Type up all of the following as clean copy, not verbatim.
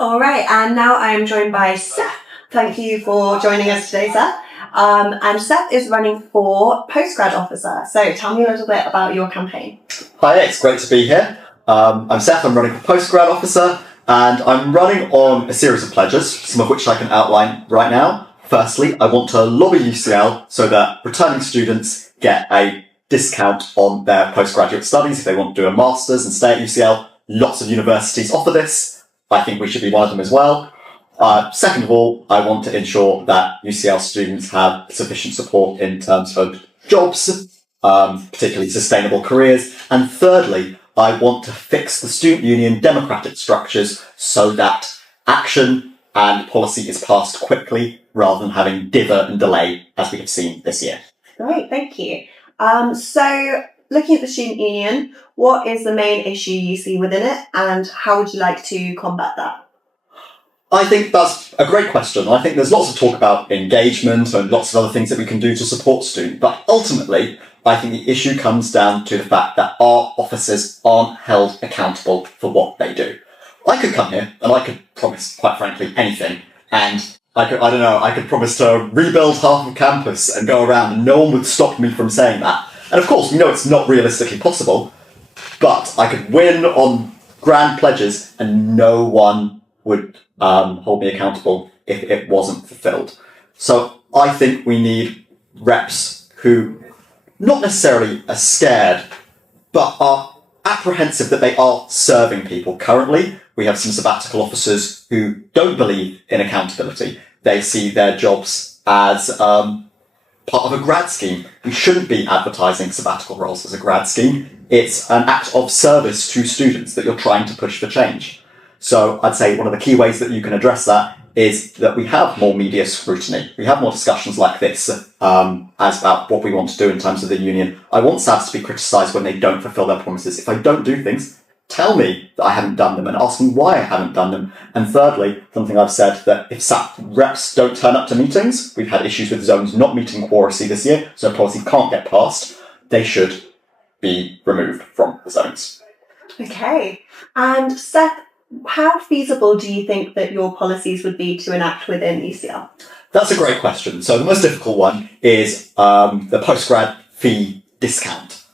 All right, and now I am joined by Seth. Thank you for joining us today, Seth. And Seth is running for Postgrad Officer. So tell me a little bit about your campaign. Hi, it's great to be here. I'm Seth, I'm running for Postgrad Officer, and I'm running on a series of pledges, some of which I can outline right now. Firstly, I want to lobby UCL so that returning students get a discount on their postgraduate studies if they want to do a master's and stay at UCL. Lots of universities offer this. I think we should be one of them as well. Second of all, I want to ensure that UCL students have sufficient support in terms of jobs, particularly sustainable careers. And thirdly, I want to fix the student union democratic structures so that action and policy is passed quickly rather than having dither and delay as we have seen this year. Great, thank you. So looking at the student union, what is the main issue you see within it, and how would you like to combat that? I think that's a great question. I think there's lots of talk about engagement and lots of other things that we can do to support students, but ultimately, I think the issue comes down to the fact that our officers aren't held accountable for what they do. I could come here and I could promise, quite frankly, anything, and I could promise to rebuild half of campus and go around and no one would stop me from saying that. And of course, we know it's not realistically possible, but I could win on grand pledges and no one would hold me accountable if it wasn't fulfilled. So I think we need reps who not necessarily are scared, but are apprehensive that they are serving people. Currently, we have some sabbatical officers who don't believe in accountability. They see their jobs as part of a grad scheme. We shouldn't be advertising sabbatical roles as a grad scheme. It's an act of service to students that you're trying to push for change. So I'd say one of the key ways that you can address that is that we have more media scrutiny. We have more discussions like this as about what we want to do in terms of the union. I want SABs to be criticised when they don't fulfil their promises. If I don't do things, tell me that I haven't done them and ask me why I haven't done them. And thirdly, something I've said, that if SAP reps don't turn up to meetings, we've had issues with zones not meeting quoracy this year, so policy can't get passed, they should be removed from the zones. Okay, and Seth, how feasible do you think that your policies would be to enact within UCL? That's a great question. So the most difficult one is the postgrad fee discount,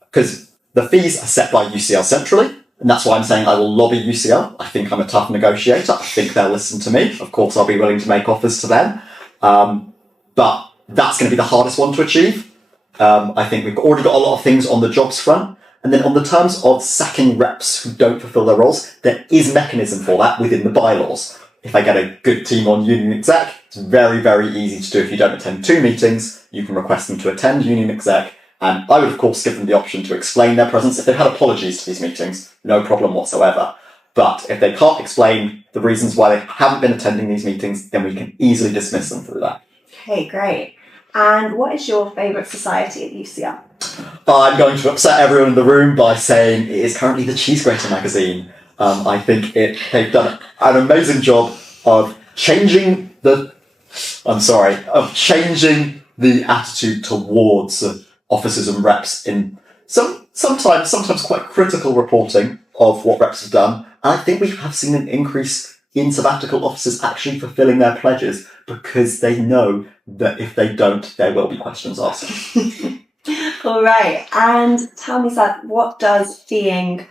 because the fees are set by UCL centrally, and that's why I'm saying I will lobby UCL. I think I'm a tough negotiator. I think they'll listen to me. Of course, I'll be willing to make offers to them. But that's going to be the hardest one to achieve. I think we've already got a lot of things on the jobs front. And then on the terms of sacking reps who don't fulfil their roles, there is a mechanism for that within the bylaws. If I get a good team on union exec, it's very, very easy to do. If you don't attend 2 meetings, you can request them to attend union exec. And I would, of course, give them the option to explain their presence. If they've had apologies to these meetings, no problem whatsoever. But if they can't explain the reasons why they haven't been attending these meetings, then we can easily dismiss them through that. Okay, great. And what is your favourite society at UCL? I'm going to upset everyone in the room by saying it is currently the Cheese Grater magazine. I think they've done an amazing job of changing the attitude towards officers and reps in sometimes quite critical reporting of what reps have done. And I think we have seen an increase in sabbatical officers actually fulfilling their pledges because they know that if they don't, there will be questions asked. All right, and tell me, Seth, what does being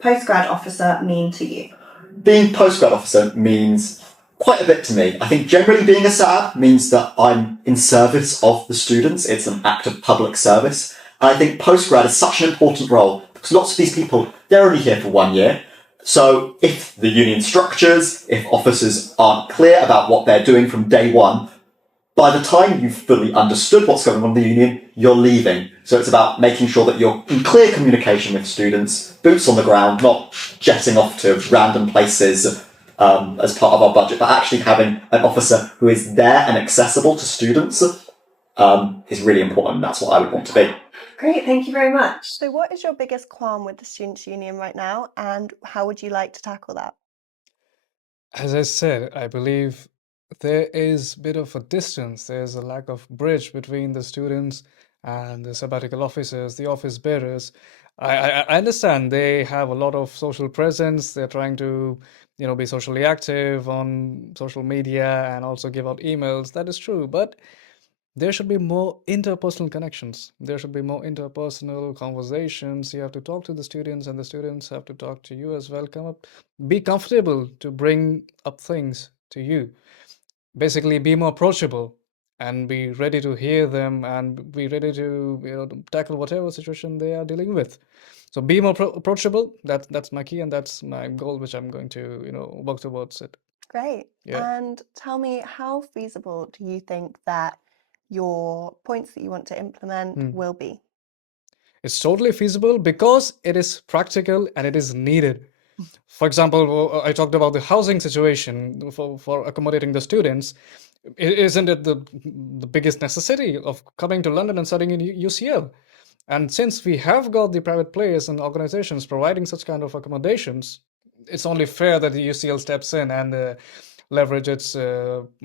postgrad officer mean to you? Being postgrad officer means quite a bit to me. I think generally being a SAB means that I'm in service of the students. It's an act of public service. And I think postgrad is such an important role because lots of these people, they're only here for 1 year. So if the union structures, if officers aren't clear about what they're doing from day one, by the time you've fully understood what's going on in the union, you're leaving. So it's about making sure that you're in clear communication with students, boots on the ground, not jetting off to random places as part of our budget, but actually having an officer who is there and accessible to students is really important. That's what I would want to be. Great, thank you very much. So what is your biggest qualm with the Students' Union right now, and how would you like to tackle that? As I said, I believe there is a bit of a distance. There's a lack of bridge between the students and the sabbatical officers, the office bearers. I understand they have a lot of social presence. They're trying to, be socially active on social media and also give out emails. That is true, but there should be more interpersonal connections. There should be more interpersonal conversations. You have to talk to the students, and the students have to talk to you as well. Be comfortable to bring up things to you. Basically, be more approachable and be ready to hear them and be ready to tackle whatever situation they are dealing with. So be more approachable. That's my key, and that's my goal, which I'm going to work towards it. Great. Yeah. And tell me, how feasible do you think that your points that you want to implement will be? It's totally feasible because it is practical and it is needed. For example, I talked about the housing situation for accommodating the students. Isn't it the biggest necessity of coming to London and studying in UCL? And since we have got the private players and organizations providing such kind of accommodations, it's only fair that the UCL steps in and leverage its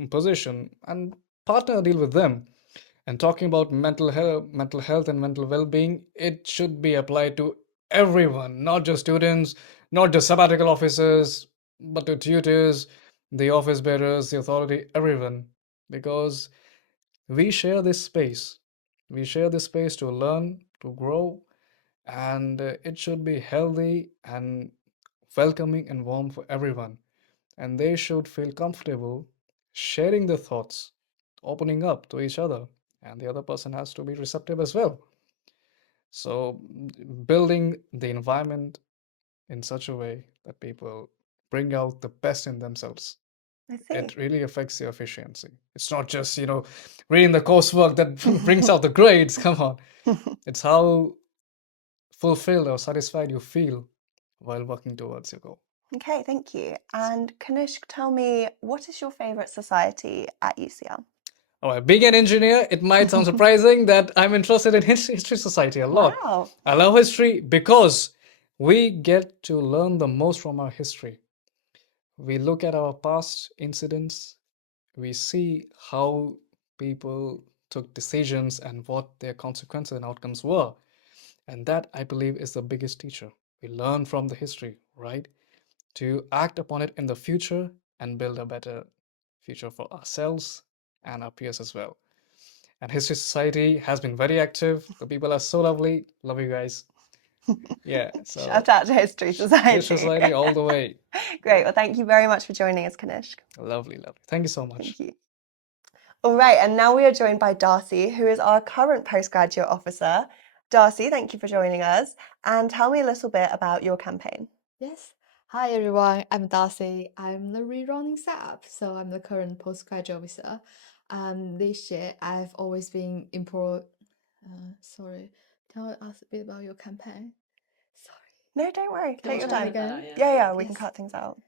position and partner deal with them. And talking about mental health and mental well-being, it should be applied to everyone, not just students, not just sabbatical officers, but to tutors, the office bearers, the authority, everyone, because we share this space. We share this space to learn, to grow, and it should be healthy and welcoming and warm for everyone. And they should feel comfortable sharing their thoughts, opening up to each other, and the other person has to be receptive as well. So, building the environment in such a way that people bring out the best in themselves. I see. It really affects your efficiency. It's not just, reading the coursework that brings out the grades. Come on. It's how fulfilled or satisfied you feel while working towards your goal. Okay, thank you. And Kanishk, tell me, what is your favorite society at UCL? All right, being an engineer, it might sound surprising that I'm interested in History Society a lot. Wow. I love history because we get to learn the most from our history. We look at our past incidents, we see how people took decisions and what their consequences and outcomes were. And that, I believe, is the biggest teacher. We learn from the history, right? To act upon it in the future and build a better future for ourselves and our peers as well. And History Society has been very active. The people are so lovely. Love you guys. Yeah. So Shout out to History Society. History Society all the way. Great. Well, thank you very much for joining us, Kanishk. Lovely, lovely. Thank you so much. Thank you. All right, and now we are joined by Darcy, who is our current postgraduate officer. Darcy, thank you for joining us. And tell me a little bit about your campaign. Yes. Hi everyone, I'm Darcy. I'm the rerunning SAP, so I'm the current postgraduate officer. This year I've always been sorry, can I ask a bit about your campaign? Sorry. No, don't worry. Can Take we your try time. again? Yeah, we can Yes. cut things out.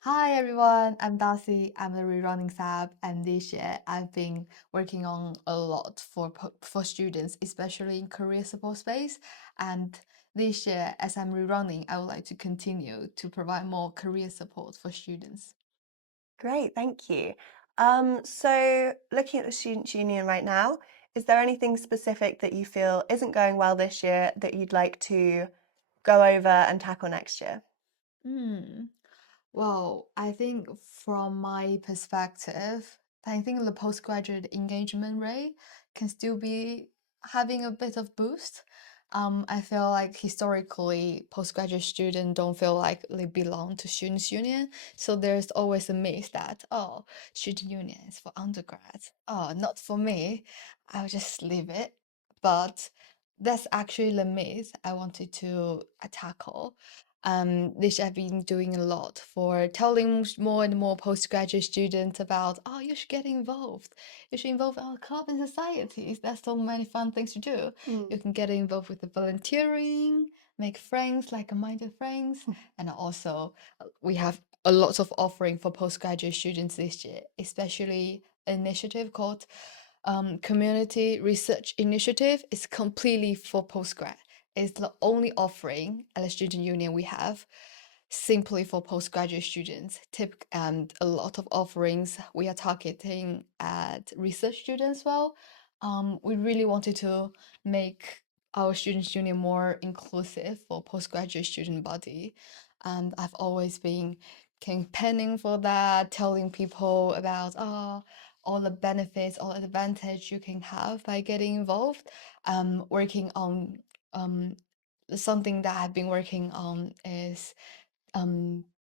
Hi everyone, I'm Darcy. I'm the rerunning SAB, and this year I've been working on a lot for students, especially in career support space. And this year, as I'm rerunning, I would like to continue to provide more career support for students. Great, thank you. So looking at the Students' Union right now, is there anything specific that you feel isn't going well this year that you'd like to go over and tackle next year? Well, I think from my perspective, I think the postgraduate engagement rate can still be having a bit of boost. I feel like historically, postgraduate students don't feel like they belong to students' union. So there's always a myth that, oh, student union is for undergrads. Oh, not for me. I'll just leave it. But that's actually the myth I wanted to tackle. This I've been doing a lot for telling more and more postgraduate students about, oh, you should get involved. You should involve our club and societies. There's so many fun things to do. You can get involved with the volunteering, make friends, like-minded friends, and also we have a lot of offering for postgraduate students this year, especially an initiative called Community Research Initiative. It's completely for postgrad. It's the only offering at the student union we have simply for postgraduate students. And a lot of offerings we are targeting at research students as well. We really wanted to make our students union more inclusive for postgraduate student body. And I've always been campaigning for that, telling people about all the benefits, all the advantage you can have by getting involved. Working on something that I've been working on is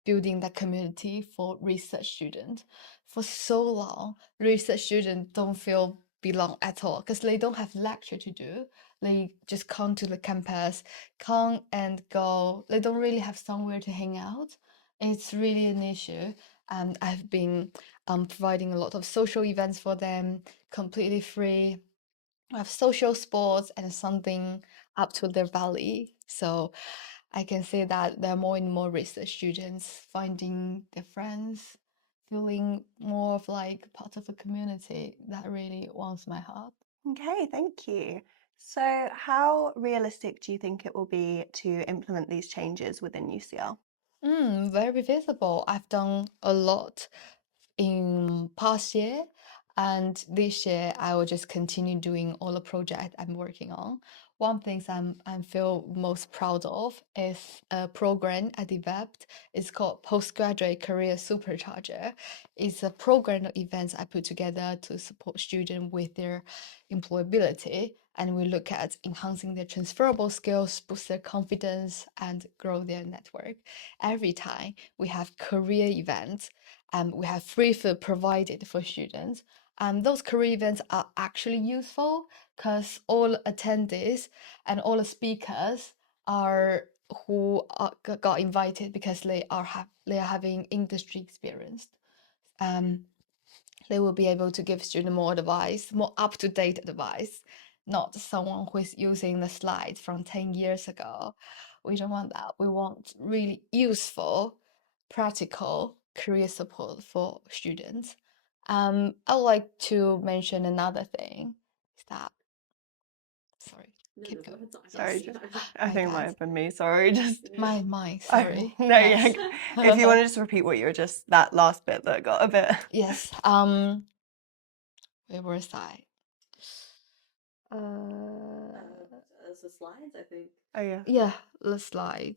building that community for research students. For so long, research students don't feel belong at all because they don't have lecture to do. They just come to the campus, come and go. They don't really have somewhere to hang out. It's really an issue. And I've been providing a lot of social events for them, completely free. We have social sports and something up to their valley. So I can say that there are more and more research students finding their friends, feeling more of like part of a community. That really warms my heart. Okay, thank you. So, how realistic do you think it will be to implement these changes within UCL? Very visible. I've done a lot in past year, and this year I will just continue doing all the projects I'm working on. One thing I feel most proud of is a program I developed. It's called Postgraduate Career Supercharger. It's a program of events I put together to support students with their employability, and we look at enhancing their transferable skills, boost their confidence, and grow their network. Every time we have career events, we have free food provided for students. Those career events are actually useful because all attendees and all the speakers are got invited because they are having industry experience. They will be able to give students more advice, more up-to-date advice, not someone who is using the slides from 10 years ago. We don't want that. We want really useful, practical career support for students. I would like to mention another thing is that, sorry, keep going. Sorry, Yes. I My think it might bad. have been me. Sorry, just My, I- sorry. no, Yes. yeah. If you want to just repeat what you were just that last bit that got a bit. Yes. Where was I? As the slides, I think. Oh yeah. Yeah, the slide.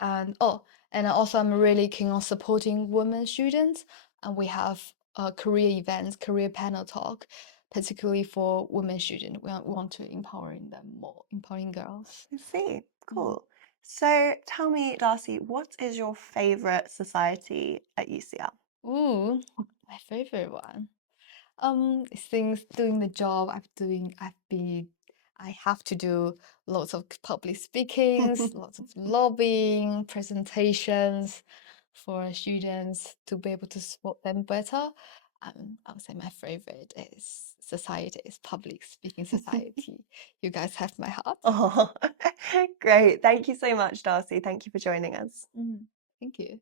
And also I'm really keen on supporting women students, and we have career events, career panel talk, particularly for women students. We want to empowering them more, empowering girls. I see. Cool. So tell me, Darcy, what is your favorite society at UCL? Ooh, my favorite one. Since doing the job I have to do lots of public speakings, lots of lobbying, presentations for students to be able to support them better. I would say my favorite is public speaking society. You guys have my heart. Oh, great. Thank you so much, Darcy. Thank you for joining us. Thank you.